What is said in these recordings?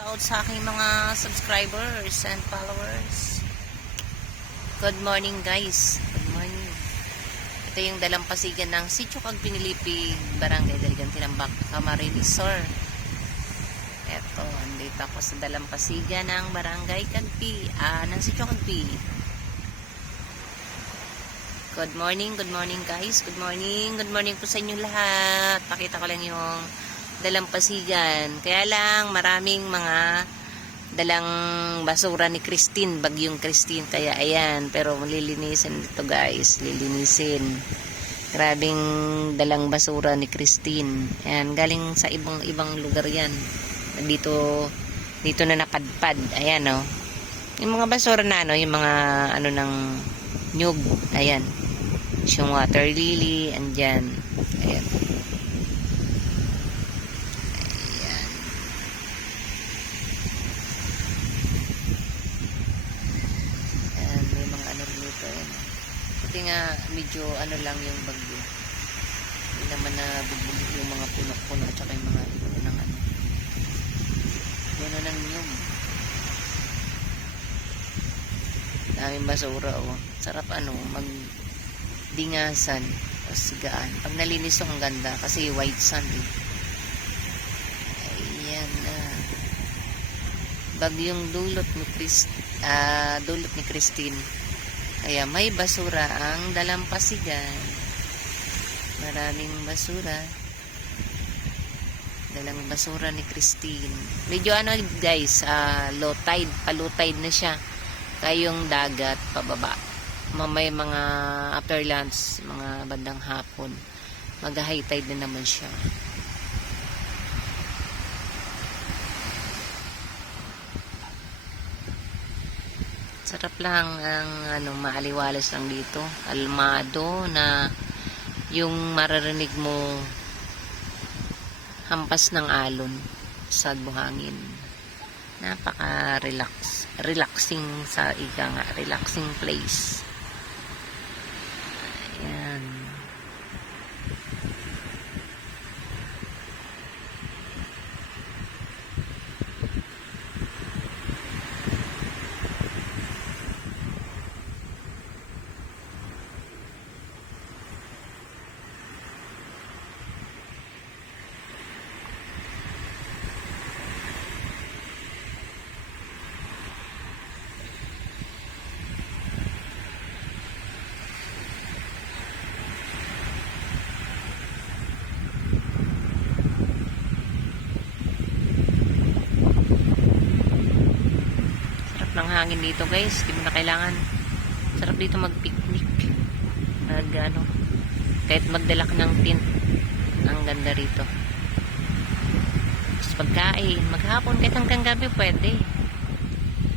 out sa aking mga subscribers and followers. Good morning guys. Good morning. Ito yung dalampasigan ng Sitio Cag Pinilipig, Barangay Daligan Tinambak, Camarines Sur. Ito, andito ako sa dalampasigan ng Barangay Cagpi, ah, ng Sitio Cagpi. Good morning, good morning guys. Good morning, good morning po sa inyo lahat. Pakita ko lang yung dalampasigan. Kaya lang maraming mga dalang basura ni Christine, bagyong Christine. Kaya ayan, pero lilinisin dito guys, lilinisin. Grabing dalang basura ni Christine. Ayan, galing sa ibang ibang lugar yan. Dito, dito na napadpad. Ayan oh. Yung mga basura na ano, yung mga ano ng nyug. Ayan. Yung water lily, andyan. Ayan. Ayan, may mga ano rin dito. Ayan. Buti nga, medyo ano lang yung bagyo. Hindi naman na bubulit yung mga puno-puno at saka yung mga puno ng ano. Puno ng nyug. Daming basura, oh. Sarap ano, mag dingasan o sigaan. Pag nalinis ang ganda kasi white sand eh. Na. Bagyong dulot ni Chris, ah, dulot ni Christine. Kaya may basura ang dalampasigan. Maraming basura. Dalang basura ni Christine. Medyo ano guys, ah, low tide, pa-low tide na siya. Kayong dagat pababa mamay mga after lunch, mga bandang hapon, mag-high tide na naman siya. Sarap lang ang ano, maaliwalas lang dito. Almado na yung maririnig mo hampas ng alon sa buhangin. Napaka-relax. Relaxing sa ika nga. Relaxing place. Ayan. Sarap ng hangin dito guys. Hindi mo na kailangan. Sarap dito mag-picnic. Mag ano. Kahit magdala ka ng tent. Ang ganda rito. Tapos pagkain. Maghapon kahit hanggang gabi pwede.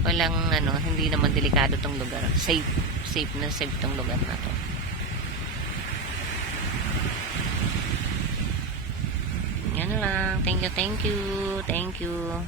Walang ano. Hindi naman delikado tong lugar. Safe. Safe na safe tong lugar na to. Yan lang. Thank you, thank you. Thank you.